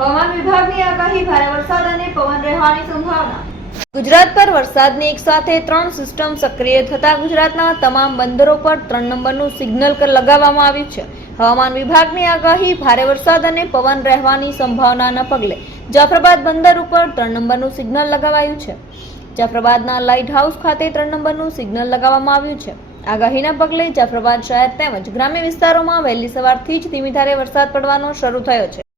હવામાન વિભાગની આગાહી ભારે વરસાદ અને પવન રહેવાની સંભાવના. ગુજરાત પર વરસાદની એક સાથે ત્રણ સિસ્ટમ સક્રિય થતા ગુજરાતના તમામ બંદરો પર ત્રણ નંબરનું સિગ્નલ કર લગાવવામાં આવ્યું છે. હવામાન વિભાગની આગાહી ભારે વરસાદ અને પવન રહેવાની સંભાવનાના પગલે જાફરાબાદ બંદર ઉપર ત્રણ નંબરનું સિગ્નલ લગાવાયું છે. જાફરાબાદના લાઇટ હાઉસ ખાતે ત્રણ નંબરનું સિગ્નલ લગાવવામાં આવ્યું છે. આગાહીના પગલે જાફરાબાદ શહેર તેમજ ગ્રામ્ય વિસ્તારોમાં વહેલી સવારથી જ ધીમી ધારે વરસાદ પડવાનો શરૂ થયો છે.